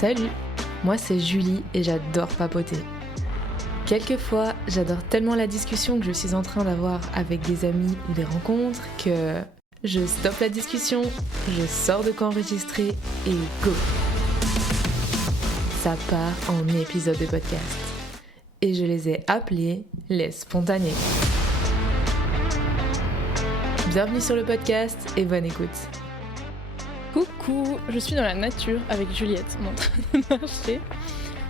Salut, moi c'est Julie et j'adore papoter. Quelquefois, j'adore tellement la discussion que je suis en train d'avoir avec des amis ou des rencontres que je stoppe la discussion, je sors de quoi enregistrer et go! Ça part en épisode de podcast. Et je les ai appelés les spontanés. Bienvenue sur le podcast et bonne écoute. Coucou, je suis dans la nature avec Juliette, on est en train de marcher,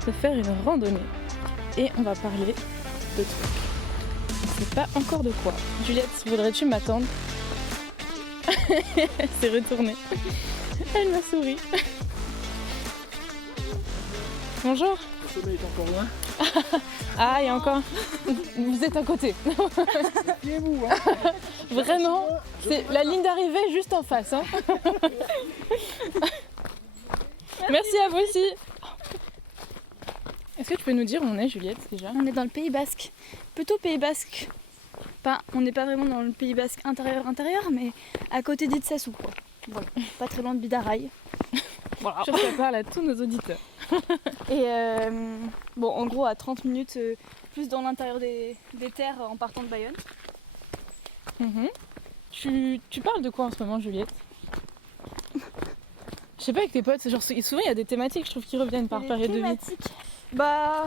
de faire une randonnée et on va parler de trucs. On sait pas encore de quoi. Juliette, voudrais-tu m'attendre? Elle s'est retournée. Elle m'a souri. Bonjour. Le sommeil est encore loin. Ah, il y a encore. Vous êtes à côté. Fiez-vous, hein. Vraiment, c'est la ligne d'arrivée juste en face. Hein. Merci à vous aussi. Est-ce que tu peux nous dire où on est, Juliette, déjà? On est dans le Pays Basque, plutôt Pays Basque. On n'est pas vraiment dans le Pays Basque intérieur, mais à côté d'Itsassou, quoi. Voilà, pas très loin de Bidaraï. Voilà. Je fais parle à tous nos auditeurs. Et bon, en gros, à 30 minutes, plus dans l'intérieur des terres en partant de Bayonne. Tu parles de quoi en ce moment, Juliette? Je sais pas, avec tes potes, c'est genre, souvent il y a des thématiques, je trouve, qui reviennent par période de vie. Bah,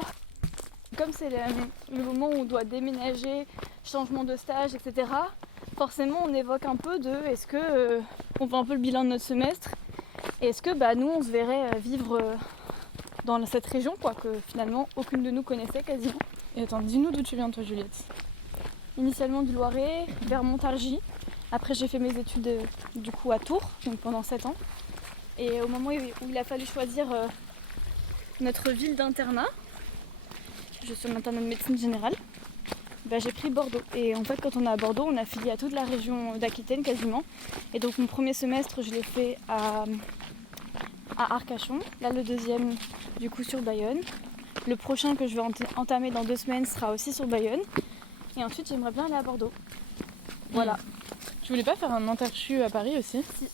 comme c'est le moment où on doit déménager, changement de stage, etc. Forcément, on évoque un peu de est-ce que on fait un peu le bilan de notre semestre et est-ce que nous, on se verrait vivre dans cette région, quoi, que finalement aucune de nous connaissait quasiment. Et attends, dis-nous d'où tu viens, toi, Juliette. Initialement du Loiret, vers Montargis. Après, j'ai fait mes études du coup à Tours, donc pendant 7 ans. Et au moment où il a fallu choisir notre ville d'internat, je suis en internat de médecine générale, j'ai pris Bordeaux. Et en fait, quand on est à Bordeaux, on est affilié à toute la région d'Aquitaine quasiment. Et donc mon premier semestre, je l'ai fait à Arcachon. Là, le deuxième, du coup, sur Bayonne. Le prochain que je vais entamer dans 2 semaines sera aussi sur Bayonne. Et ensuite, j'aimerais bien aller à Bordeaux. Voilà. Tu voulais pas faire un interchu à Paris aussi? Si,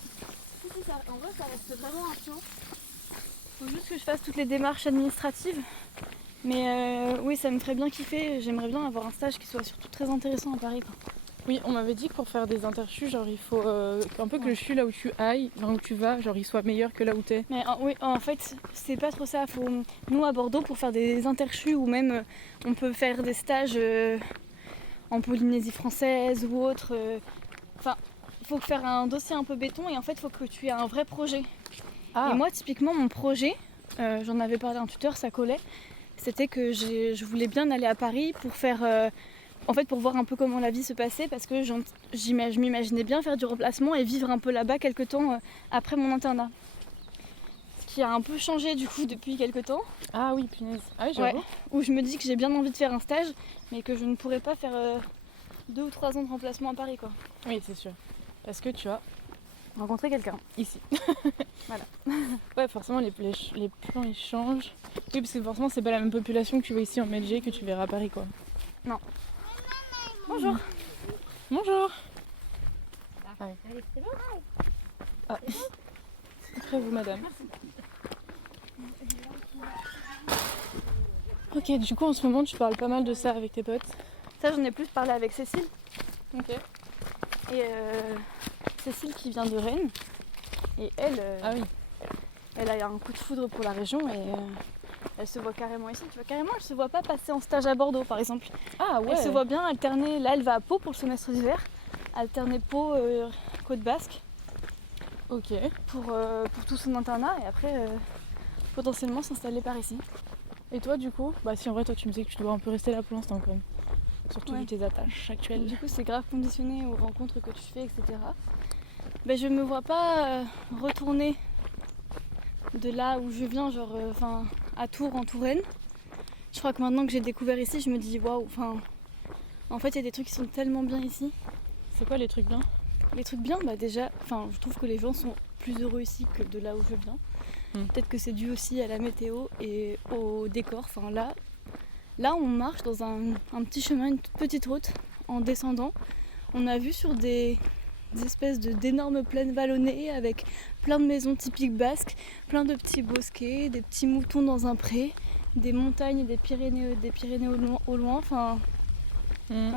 en vrai, ça reste vraiment un plan. Faut juste que je fasse toutes les démarches administratives. Mais oui, ça me ferait bien kiffer. J'aimerais bien avoir un stage qui soit surtout très intéressant à Paris, quoi. Oui, on m'avait dit que pour faire des interchus, genre il faut un peu que le CHU là où tu ailles, là où tu vas, genre il soit meilleur que là où t'es. Mais oui, en fait, c'est pas trop ça. Nous à Bordeaux, pour faire des interchus ou même on peut faire des stages en Polynésie française ou autre. Faut faire un dossier un peu béton et en fait, il faut que tu aies un vrai projet. Ah. Et moi, typiquement, mon projet, j'en avais parlé à un tuteur, ça collait. C'était que je voulais bien aller à Paris pour faire, pour voir un peu comment la vie se passait, parce que je m'imaginais bien faire du remplacement et vivre un peu là-bas quelques temps après mon internat. Ce qui a un peu changé du coup depuis quelques temps. Ah oui, punaise. Ah oui, j'avoue. Ouais, où je me dis que j'ai bien envie de faire un stage, mais que je ne pourrais pas faire 2 ou 3 ans de remplacement à Paris, quoi. Oui, c'est sûr. Parce que tu as rencontré quelqu'un. Ici. Voilà. Ouais, forcément, les plans ils changent. Oui, parce que forcément, c'est pas la même population que tu vois ici en Belgique que tu verras à Paris, quoi. Non. Bonjour. Bonjour. Ah. Après vous, madame. Ok, du coup, en ce moment, tu parles pas mal de ça avec tes potes. Ça, j'en ai plus parlé avec Cécile. Ok. Et Cécile qui vient de Rennes. Et elle, ah oui. Elle a un coup de foudre pour la région et elle se voit carrément ici. Tu vois, carrément, elle se voit pas passer en stage à Bordeaux, par exemple. Ah ouais. Elle se voit bien alterner. Là, elle va à Pau pour le semestre d'hiver. Alterner Pau, Côte Basque. Ok. Pour tout son internat et après, potentiellement s'installer par ici. Et toi, du coup, si en vrai, toi, tu me disais que tu dois un peu rester là pour l'instant, quand même. Surtout vu tes attaches actuelles. Du coup, c'est grave conditionné aux rencontres que tu fais, etc. Je me vois pas retourner de là où je viens, à Tours, en Touraine. Je crois que maintenant que j'ai découvert ici, je me dis waouh, en fait, il y a des trucs qui sont tellement bien ici. C'est quoi les trucs bien? Les trucs bien, déjà, je trouve que les gens sont plus heureux ici que de là où je viens. Peut-être que c'est dû aussi à la météo et au décor. Là, on marche dans un petit chemin, une toute petite route, en descendant. On a vu sur des des espèces d'énormes plaines vallonnées avec plein de maisons typiques basques, plein de petits bosquets, des petits moutons dans un pré, des montagnes et des Pyrénées au loin. Enfin,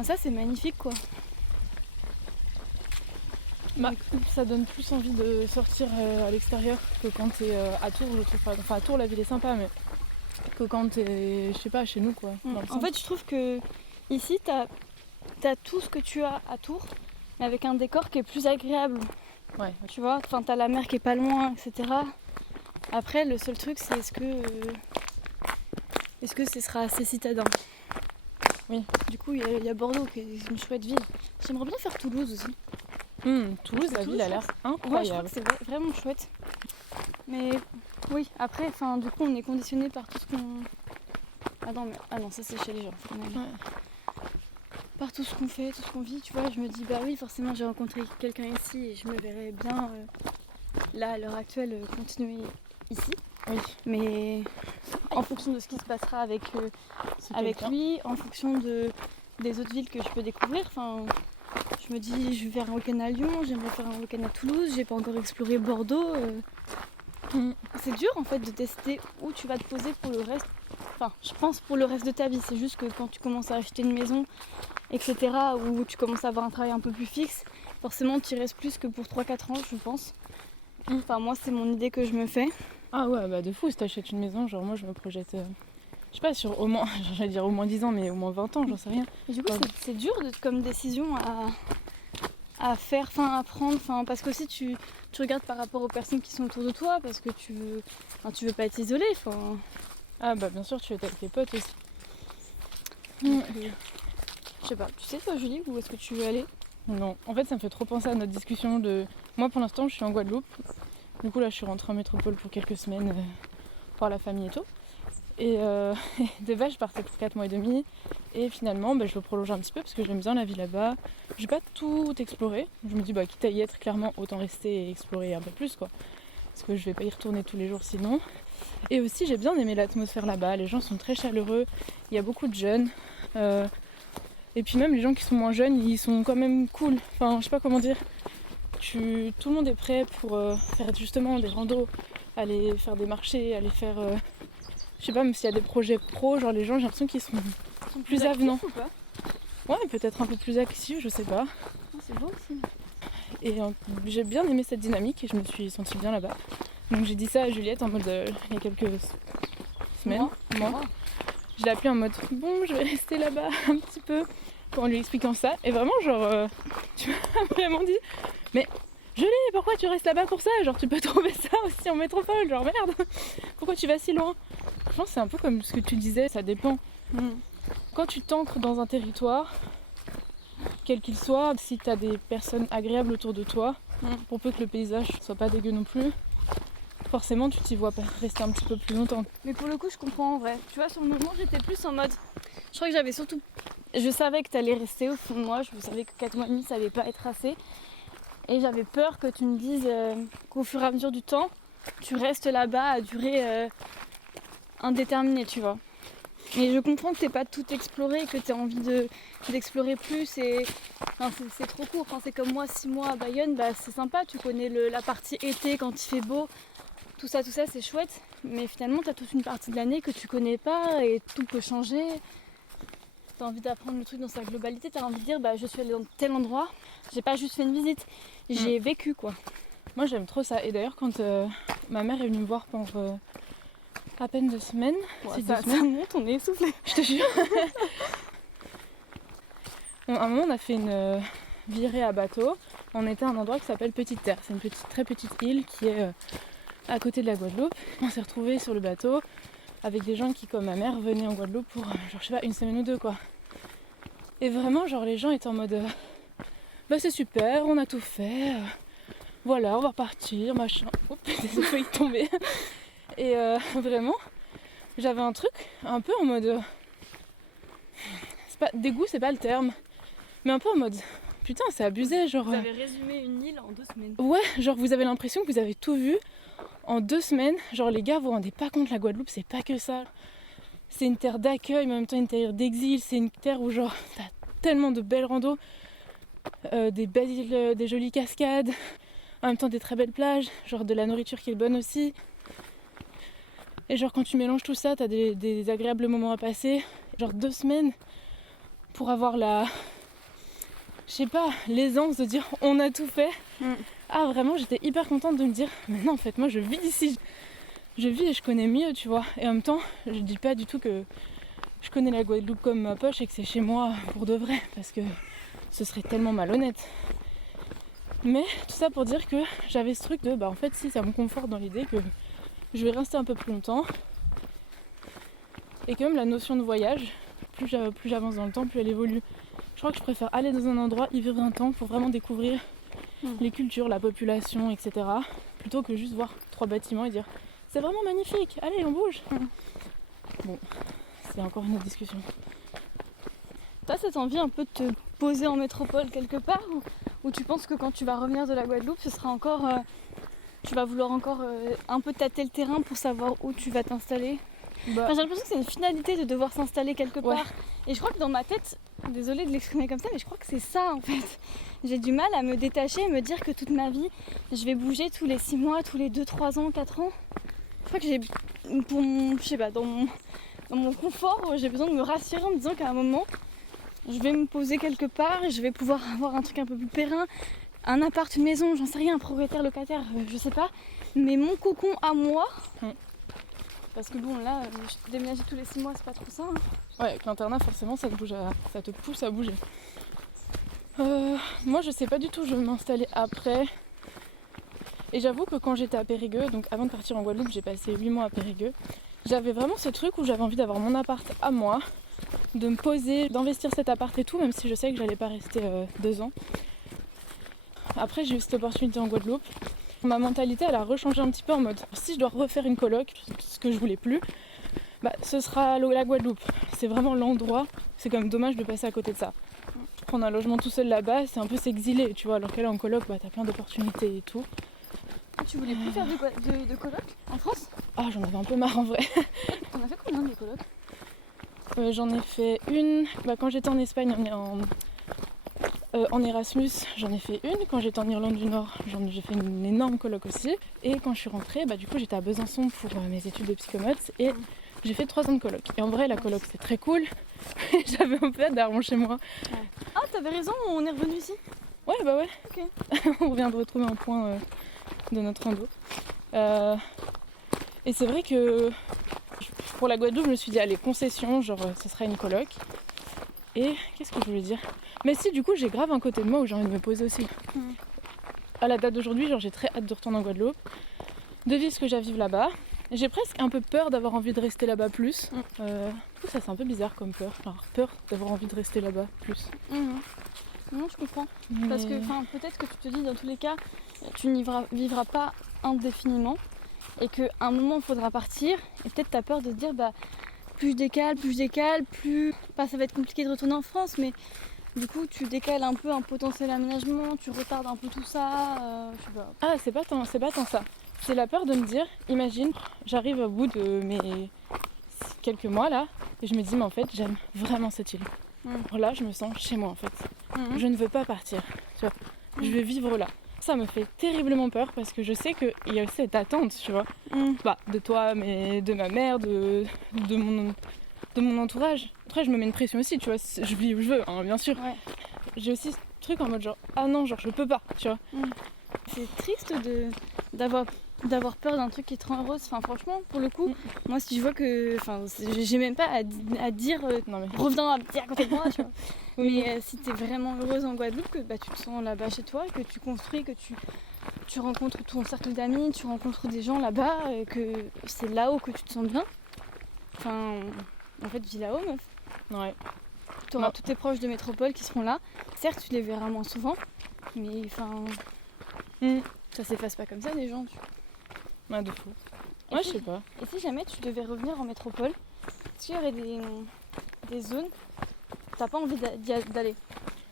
ça c'est magnifique quoi. Bah, ça donne plus envie de sortir à l'extérieur que quand t'es à Tours, je trouve. Enfin, à Tours, la ville est sympa, mais que quand t'es, je sais pas, chez nous, quoi. En fait, je trouve que ici, t'as tout ce que tu as à Tours, mais avec un décor qui est plus agréable. Ouais. Tu vois, enfin, t'as la mer qui est pas loin, etc. Après, le seul truc, c'est est-ce que ce sera assez citadin? Oui. Du coup, il y a Bordeaux qui est une chouette ville. J'aimerais bien faire Toulouse aussi. Toulouse, la ville a l'air incroyable. Ouais, je crois que c'est vraiment chouette. Mais oui, après, enfin, du coup, on est conditionné par tout ce qu'on... Ah non, ça c'est chez les gens. Par tout ce qu'on fait, tout ce qu'on vit, tu vois, je me dis, bah oui, forcément, j'ai rencontré quelqu'un ici et je me verrais bien, là, à l'heure actuelle, continuer ici. Oui. Mais en fonction de ce qui se passera avec lui, en fonction des autres villes que je peux découvrir, enfin... Je me dis, je vais faire un week-end à Lyon, j'aimerais faire un week-end à Toulouse, j'ai pas encore exploré Bordeaux. C'est dur en fait de tester où tu vas te poser pour le reste. Enfin, je pense pour le reste de ta vie. C'est juste que quand tu commences à acheter une maison, etc., ou tu commences à avoir un travail un peu plus fixe, forcément tu y restes plus que pour 3-4 ans, je pense. Enfin, moi, c'est mon idée que je me fais. Ah ouais, bah de fou, si t'achètes une maison, genre moi je me projette... Je sais pas, sur au moins, j'allais dire au moins 10 ans, mais au moins 20 ans, j'en sais rien. Et du coup, c'est dur comme décision à faire, à prendre, parce que aussi tu regardes par rapport aux personnes qui sont autour de toi, parce que tu veux pas être isolé. Ah bah bien sûr, tu veux être avec tes potes aussi. Je sais pas, tu sais toi Julie, où est-ce que tu veux aller? Non, en fait ça me fait trop penser à notre discussion de... Moi pour l'instant je suis en Guadeloupe, du coup là je suis rentrée en métropole pour quelques semaines voir la famille et tout. Et de base je partais pour 4 mois et demi et finalement je veux prolonger un petit peu parce que j'aime bien la vie là-bas. J'ai pas tout exploré, je me dis quitte à y être clairement autant rester et explorer un peu plus quoi. Parce que je vais pas y retourner tous les jours sinon. Et aussi j'ai bien aimé l'atmosphère là-bas, les gens sont très chaleureux, il y a beaucoup de jeunes. Et puis même les gens qui sont moins jeunes ils sont quand même cool, enfin je sais pas comment dire. Tout le monde est prêt pour faire justement des randos, aller faire des marchés, aller faire... Je sais pas, même s'il y a des projets pro, genre les gens, j'ai l'impression qu'ils sont plus avenants. Ou pas? Ouais, peut-être un peu plus actifs, je sais pas. C'est beau aussi. Et j'ai bien aimé cette dynamique et je me suis sentie bien là-bas. Donc j'ai dit ça à Juliette en mode il y a quelques semaines. Moi. Je l'ai appelée en mode bon, je vais rester là-bas un petit peu. En lui expliquant ça. Et vraiment, genre, tu m'as vraiment dit mais Julie, pourquoi tu restes là-bas pour ça? Genre, tu peux trouver ça aussi en métropole, genre merde, pourquoi tu vas si loin? Je pense que c'est un peu comme ce que tu disais, ça dépend. Quand tu t'ancres dans un territoire, quel qu'il soit, si t'as des personnes agréables autour de toi, pour peu que le paysage soit pas dégueu non plus, forcément tu t'y vois rester un petit peu plus longtemps. Mais pour le coup, je comprends en vrai. Tu vois, sur le moment, j'étais plus en mode... Je crois que j'avais surtout... Je savais que t'allais rester au fond de moi, je savais que 4 mois et demi, ça allait pas être assez. Et j'avais peur que tu me dises qu'au fur et à mesure du temps, tu restes là-bas à durée indéterminée, tu vois. Mais je comprends que t'aies pas tout exploré, que t'aies envie d'explorer plus et c'est trop court. C'est comme moi, 6 mois à Bayonne, c'est sympa, tu connais la partie été quand il fait beau, tout ça c'est chouette. Mais finalement t'as toute une partie de l'année que tu connais pas et tout peut changer. T'as envie d'apprendre le truc dans sa globalité, t'as envie de dire je suis allée dans tel endroit, j'ai pas juste fait une visite, j'ai vécu quoi. Moi j'aime trop ça et d'ailleurs quand ma mère est venue me voir pendant à peine 2 semaines, ça monte, on est essoufflé. Je te jure. À un moment on a fait une virée à bateau, on était à un endroit qui s'appelle Petite Terre, c'est une très petite île qui est à côté de la Guadeloupe. On s'est retrouvés sur le bateau avec des gens qui comme ma mère venaient en Guadeloupe pour genre je sais pas 1 semaine ou 2 quoi. Et vraiment genre les gens étaient en mode c'est super, on a tout fait, voilà on va repartir machin. Oups, j'ai failli tomber. Et vraiment j'avais un truc un peu en mode c'est pas dégoût, c'est pas le terme, mais un peu en mode putain c'est abusé genre. Vous avez résumé une île en 2 semaines. Ouais, genre vous avez l'impression que vous avez tout vu en 2 semaines. Genre les gars, vous vous rendez pas compte, la Guadeloupe c'est pas que ça. C'est une terre d'accueil, mais en même temps une terre d'exil. C'est une terre où genre t'as tellement de belles randos. des jolies cascades, en même temps des très belles plages, genre de la nourriture qui est bonne aussi. Et genre quand tu mélanges tout ça, t'as des agréables moments à passer. Genre 2 semaines pour avoir l'aisance de dire on a tout fait. Ah vraiment, j'étais hyper contente de me dire mais non en fait moi je vis ici. Je vis et je connais mieux, tu vois. Et en même temps, je dis pas du tout que je connais la Guadeloupe comme ma poche et que c'est chez moi pour de vrai, parce que ce serait tellement malhonnête. Mais tout ça pour dire que j'avais ce truc de en fait si ça me conforte dans l'idée que je vais rester un peu plus longtemps. Et que même la notion de voyage, plus j'avance dans le temps, plus elle évolue. Je crois que je préfère aller dans un endroit, y vivre un temps pour vraiment découvrir les cultures, la population, etc. Plutôt que juste voir 3 bâtiments et dire c'est vraiment magnifique, allez on bouge. Bon, c'est encore une autre discussion. T'as cette envie un peu de te poser en métropole quelque part ou tu penses que quand tu vas revenir de la Guadeloupe, ce sera encore... tu vas vouloir encore un peu tâter le terrain pour savoir où tu vas t'installer? J'ai l'impression que c'est une finalité de devoir s'installer quelque part. Et je crois que dans ma tête, désolée de l'exprimer comme ça, mais je crois que c'est ça en fait. J'ai du mal à me détacher et me dire que toute ma vie, je vais bouger tous les 6 mois, tous les 2, 3 ans, 4 ans. Je crois que j'ai, dans mon confort, j'ai besoin de me rassurer en me disant qu'à un moment, je vais me poser quelque part et je vais pouvoir avoir un truc un peu plus périn. Un appart, une maison, j'en sais rien, un propriétaire, locataire, je sais pas. Mais mon cocon à moi... Parce que bon là, déménager tous les 6 mois c'est pas trop ça. Ouais, avec l'internat forcément ça te pousse à bouger. Moi je sais pas du tout, je vais m'installer après. Et j'avoue que quand j'étais à Périgueux, donc avant de partir en Guadeloupe, j'ai passé 8 mois à Périgueux. J'avais vraiment ce truc où j'avais envie d'avoir mon appart à moi, de me poser, d'investir cet appart et tout, même si je sais que j'allais pas rester 2 ans. Après j'ai eu cette opportunité en Guadeloupe. Ma mentalité elle a rechangé un petit peu en mode si je dois refaire une coloc, ce que je voulais plus, ce sera la Guadeloupe. C'est vraiment l'endroit, c'est quand même dommage de passer à côté de ça. Prendre un logement tout seul là-bas, c'est un peu s'exiler, tu vois, alors qu'elle est en coloc, t'as plein d'opportunités et tout. Tu voulais plus faire de coloc en France? Ah j'en avais un peu marre en vrai. T'en as fait combien de colocs? J'en ai fait une, quand j'étais en Espagne en Erasmus, j'en ai fait une. Quand j'étais en Irlande du Nord, j'ai fait une énorme coloc aussi. Et quand je suis rentrée, du coup j'étais à Besançon pour mes études de psychomote et j'ai fait 3 ans de coloc. Et en vrai la coloc c'est très cool. J'avais un peu hâte d'arranger chez moi. Ah t'avais raison, on est revenu ici? Ouais ouais. Ok. On vient de retrouver un point de notre rando. Et c'est vrai que pour la Guadeloupe je me suis dit allez concession, genre ce sera une coloc. Et qu'est-ce que je voulais dire? Mais si du coup j'ai grave un côté de moi où j'ai envie de me poser aussi. À la date d'aujourd'hui, j'ai très hâte de retourner en Guadeloupe, de vivre ce que j'ai à vivre là-bas. J'ai presque un peu peur d'avoir envie de rester là-bas plus. Ça c'est un peu bizarre comme peur. Alors, peur d'avoir envie de rester là-bas plus. Non je comprends. Parce que peut-être que tu te dis dans tous les cas, tu n'y vivras pas indéfiniment et qu'à un moment il faudra partir et peut-être tu as peur de te dire plus je décale, plus ça va être compliqué de retourner en France, mais du coup tu décales un peu un potentiel aménagement, tu retardes un peu tout ça, je sais pas. Ah c'est pas tant ça. C'est la peur de me dire, imagine, j'arrive au bout de mes quelques mois là, et je me dis mais en fait j'aime vraiment cette île. Là je me sens chez moi en fait. Je ne veux pas partir, tu vois. Je veux vivre là. Ça me fait terriblement peur parce que je sais qu'il y a aussi cette attente, tu vois. De toi, mais de ma mère, de mon entourage. Après, je me mets une pression aussi, tu vois. Je vis où je veux, hein, bien sûr. Ouais. J'ai aussi ce truc en mode genre, ah non, genre je peux pas, tu vois. C'est triste d'avoir peur d'un truc qui te rend heureuse. Enfin, franchement, pour le coup, moi, si je vois que. Enfin, j'ai même pas à dire reviens à côté de moi, tu vois. Mais si t'es vraiment heureuse en Guadeloupe, que tu te sens là-bas chez toi, que tu construis, que tu rencontres ton cercle d'amis, tu rencontres des gens là-bas, que c'est là-haut que tu te sens bien. Enfin, en fait, vis là-haut, meuf. Ouais. Tu auras tous tes proches de métropole qui seront là. Certes, tu les verras moins souvent, mais enfin. Ça s'efface pas comme ça, les gens. Ouais, de fou. Ouais, je sais pas. Et si jamais tu devais revenir en métropole, est-ce qu'il y aurait des zones où t'as pas envie d'aller?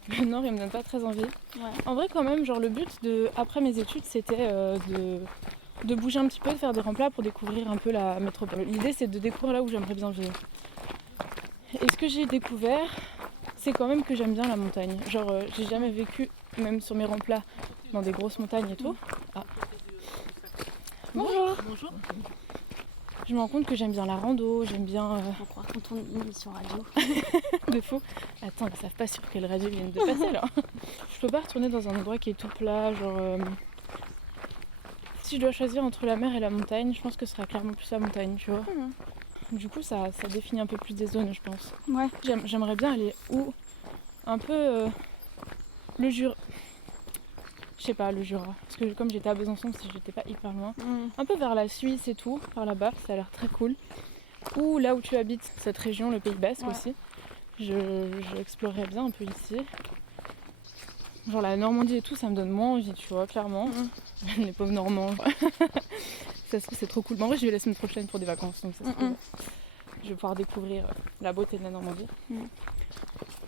Le Nord, il me donne pas très envie. Ouais. En vrai, quand même, genre le but après mes études, c'était de bouger un petit peu, de faire des remplats pour découvrir un peu la métropole. L'idée, c'est de découvrir là où j'aimerais bien vivre. Et ce que j'ai découvert, c'est quand même que j'aime bien la montagne. Genre, j'ai jamais vécu, même sur mes remplats, dans des grosses montagnes et tout. Ah. Bonjour. Bonjour. Je me rends compte que j'aime bien la rando, j'aime bien... Faut croire qu'on tourne une émission radio. de fou. Attends, ils savent pas sur quelle radio ils viennent de passer là. Je peux pas retourner dans un endroit qui est tout plat, genre... Si je dois choisir entre la mer et la montagne, je pense que ce sera clairement plus la montagne, tu vois. Du coup, ça définit un peu plus des zones, je pense. Ouais. J'aimerais bien aller où un peu le Jura. Je sais pas, le Jura. Parce que comme j'étais à Besançon, si j'étais pas hyper loin. Un peu vers la Suisse et tout, par là-bas, ça a l'air très cool. Ou là où tu habites, cette région, le Pays Basque aussi. J'explorerais bien un peu ici. Genre la Normandie et tout, ça me donne moins envie, tu vois, clairement. Les pauvres Normands. Ça se trouve, c'est trop cool. Mais en vrai, je vais la semaine prochaine pour des vacances, donc ça se trouve, je vais pouvoir découvrir la beauté de la Normandie.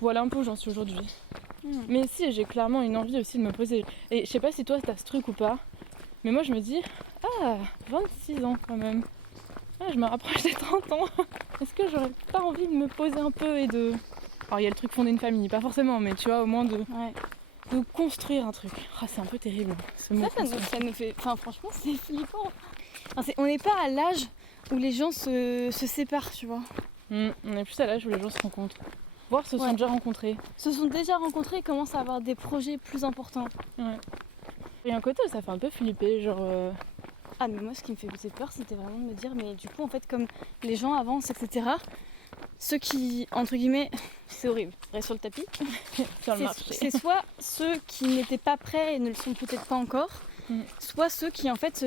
Voilà un peu où j'en suis aujourd'hui. Mais si, j'ai clairement une envie aussi de me poser. Et je sais pas si toi, t'as ce truc ou pas, mais moi, je me dis, 26 ans quand même. Je me rapproche des 30 ans. Est-ce que j'aurais pas envie de me poser un peu et de... Alors, il y a le truc fonder une famille, pas forcément, mais tu vois, au moins de construire un truc. C'est un peu terrible. Ce mot Ça nous fait... Enfin, franchement, c'est flippant. Enfin, on n'est pas à l'âge où les gens se séparent, tu vois. On est plus à l'âge où les gens se rencontrent. Voire se sont déjà rencontrés. Se sont déjà rencontrés et commencent à avoir des projets plus importants. Ouais. Et un côté, ça fait un peu flipper, genre... Ah, mais moi, ce qui me faisait peur, c'était vraiment de me dire, mais du coup, en fait, comme les gens avancent, etc., ceux qui, entre guillemets, c'est horrible, restent sur le tapis, sur le marché. c'est soit ceux qui n'étaient pas prêts et ne le sont peut-être pas encore, soit ceux qui, en fait,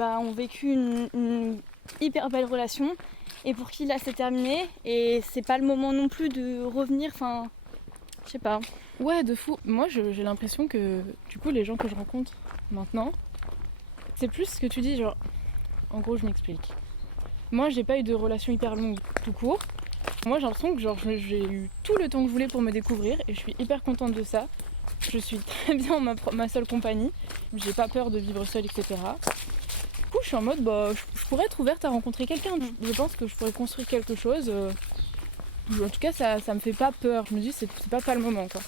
ont vécu une hyper belle relation et pour qui, là, c'est terminé et c'est pas le moment non plus de revenir, enfin, je sais pas. Ouais, de fou. Moi, j'ai l'impression que, du coup, les gens que je rencontre maintenant, c'est plus ce que tu dis, genre... En gros, je m'explique. Moi, j'ai pas eu de relation hyper longue tout court. Moi, j'ai l'impression que genre, j'ai eu tout le temps que je voulais pour me découvrir et je suis hyper contente de ça. Je suis très bien ma seule compagnie. J'ai pas peur de vivre seule, etc. Du coup, je suis en mode, je pourrais être ouverte à rencontrer quelqu'un. Je pense que je pourrais construire quelque chose. En tout cas, ça me fait pas peur. Je me dis, c'est pas le moment, quoi.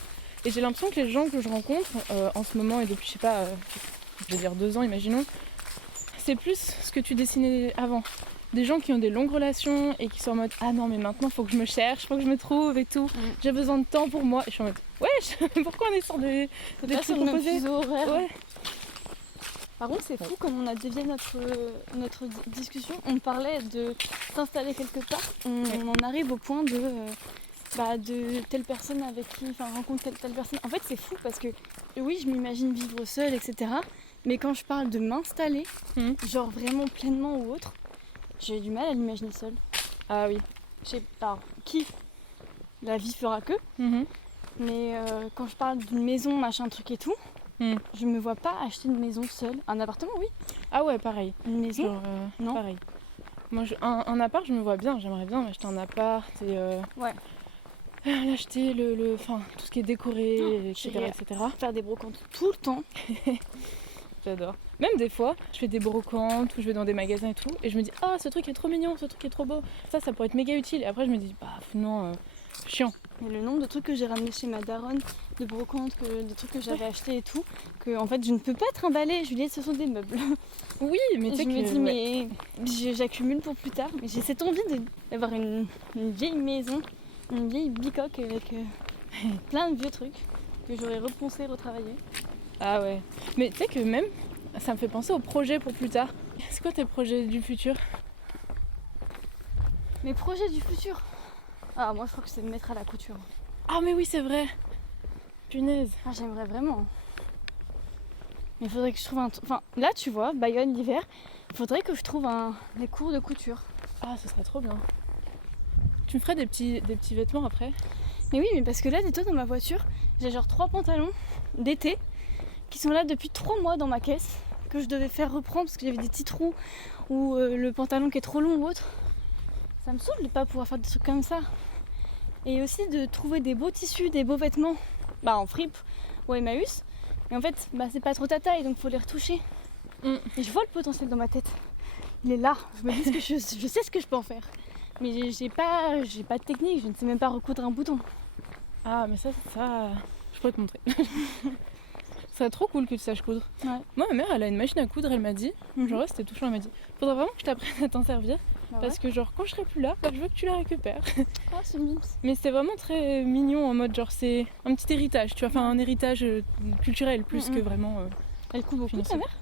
Et j'ai l'impression que les gens que je rencontre en ce moment et depuis, je sais pas, je vais dire 2 ans, imaginons, c'est plus ce que tu dessinais avant. Des gens qui ont des longues relations et qui sont en mode ah non mais maintenant faut que je me cherche, faut que je me trouve et tout, j'ai besoin de temps pour moi. Et je suis en mode wesh, pourquoi on est sur des trucs opposés? Ouais. Par contre c'est fou comme on a dévié notre discussion, on parlait de s'installer quelque part, on en arrive au point de telle personne avec qui, rencontre telle personne. En fait c'est fou parce que oui je m'imagine vivre seule etc. Mais quand je parle de m'installer, genre vraiment pleinement ou autre, j'ai du mal à l'imaginer seule. Ah oui. Alors, qui la vie fera que. Mais quand je parle d'une maison, machin, truc et tout, je me vois pas acheter une maison seule. Un appartement, oui. Ah ouais, pareil. Une maison genre, non. Pareil. Moi, un appart, je me vois bien. J'aimerais bien m'acheter un appart et l'acheter, tout ce qui est décoré, etc. Faire des brocantes tout le temps. J'adore. Même des fois, je fais des brocantes ou je vais dans des magasins et tout, et je me dis ah ce truc est trop mignon, ce truc est trop beau, ça pourrait être méga utile. Et après je me dis non, chiant. Mais le nombre de trucs que j'ai ramené chez ma daronne, de brocantes, des trucs que j'avais achetés et tout, que en fait je ne peux pas trimballer. Juliette, ce sont des meubles. Oui, mais tu sais que je me dis mais j'accumule pour plus tard. Mais j'ai cette envie d'avoir une vieille maison, une vieille bicoque avec plein de vieux trucs que j'aurais repensé, retravaillé. Ah ouais. Mais tu sais que même, ça me fait penser aux projets pour plus tard. C'est quoi tes projets du futur? Mes projets du futur? Ah moi je crois que c'est de me mettre à la couture. Ah mais oui c'est vrai. Punaise. Ah j'aimerais vraiment. Mais il faudrait que je trouve Enfin là tu vois, Bayonne l'hiver, il faudrait que je trouve des cours de couture. Ah ce serait trop bien. Tu me ferais des petits vêtements après? Mais oui mais parce que là dis-toi dans ma voiture, j'ai genre 3 pantalons d'été qui sont là depuis 3 mois dans ma caisse, que je devais faire reprendre parce qu'il y avait des petits trous ou le pantalon qui est trop long ou autre. Ça me saoule de pas pouvoir faire des trucs comme ça. Et aussi de trouver des beaux tissus, des beaux vêtements, en fripe ou à Emmaüs. Et en fait, c'est pas trop ta taille, donc faut les retoucher. Et je vois le potentiel dans ma tête. Il est là. Je me dis que je sais ce que je peux en faire. Mais j'ai pas de technique, je ne sais même pas recoudre un bouton. Ah, mais ça, je pourrais te montrer. Ce serait trop cool que tu saches coudre. Ouais. Moi, ma mère, elle a une machine à coudre, elle m'a dit. Genre, c'était touchant, elle m'a dit. Faudrait vraiment que je t'apprenne à t'en servir. Bah Parce que, genre, quand je serai plus là, je veux que tu la récupères. Ah, c'est mignon. Mais c'est vraiment très mignon en mode, genre, c'est un petit héritage, tu vois. Enfin, un héritage culturel plus que vraiment. Elle coud beaucoup, ta mère?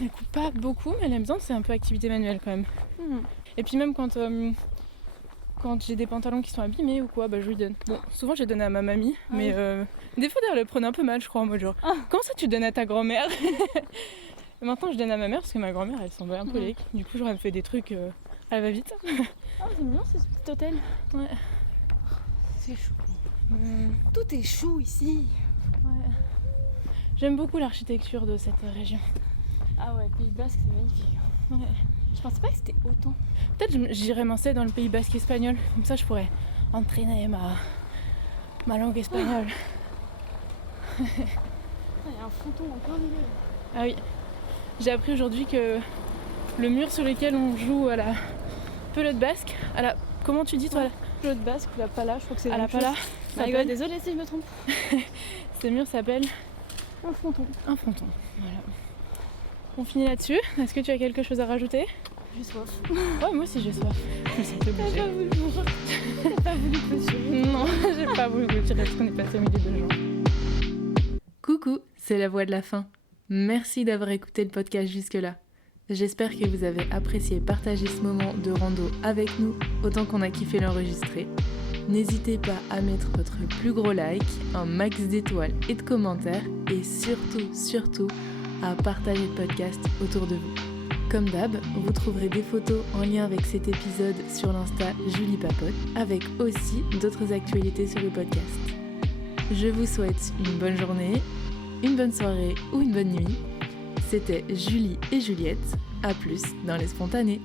Elle coupe pas beaucoup, mais elle aime bien, c'est un peu activité manuelle quand même. Et puis, même quand j'ai des pantalons qui sont abîmés ou quoi, je lui donne. Bon, souvent j'ai donné à ma mamie, mais des fois d'ailleurs elle le prenait un peu mal, je crois, en mode genre comment ça tu donnes à ta grand-mère? Et maintenant je donne à ma mère parce que ma grand-mère elle s'en bat un peu les. Du coup j'aurais fait des trucs à la va-vite. Ah, c'est mignon ce petit hôtel. Ouais. C'est chou. Tout est chou ici. Ouais. J'aime beaucoup l'architecture de cette région. Ah ouais, Pays Basque c'est magnifique. Ouais. Je pensais pas que c'était autant. Peut-être j'irais m'installer dans le Pays Basque espagnol, comme ça je pourrais entraîner ma langue espagnole. Il y a un fronton en plein milieu. Ah oui, j'ai appris aujourd'hui que le mur sur lequel on joue à la pelote basque, comment tu dis toi? Pelote basque ou la pala, je crois que c'est À la pala. Désolée si je me trompe. Ce mur s'appelle Un fronton. un fronton. Voilà. On finit là-dessus. Est-ce que tu as quelque chose à rajouter? J'ai soif. Ouais, moi aussi j'ai soif. Je me sens obligée. T'as pas voulu clôturer. Non, j'ai pas voulu clôturer parce qu'on est passé au milieu de gens. Coucou, c'est la voix de la fin. Merci d'avoir écouté le podcast jusque-là. J'espère que vous avez apprécié partager ce moment de rando avec nous autant qu'on a kiffé l'enregistrer. N'hésitez pas à mettre votre plus gros like, un max d'étoiles et de commentaires et surtout à partager le podcast autour de vous. Comme d'hab, vous trouverez des photos en lien avec cet épisode sur l'Insta Julie Papote, avec aussi d'autres actualités sur le podcast. Je vous souhaite une bonne journée, une bonne soirée ou une bonne nuit. C'était Julie et Juliette, à plus dans les spontanés.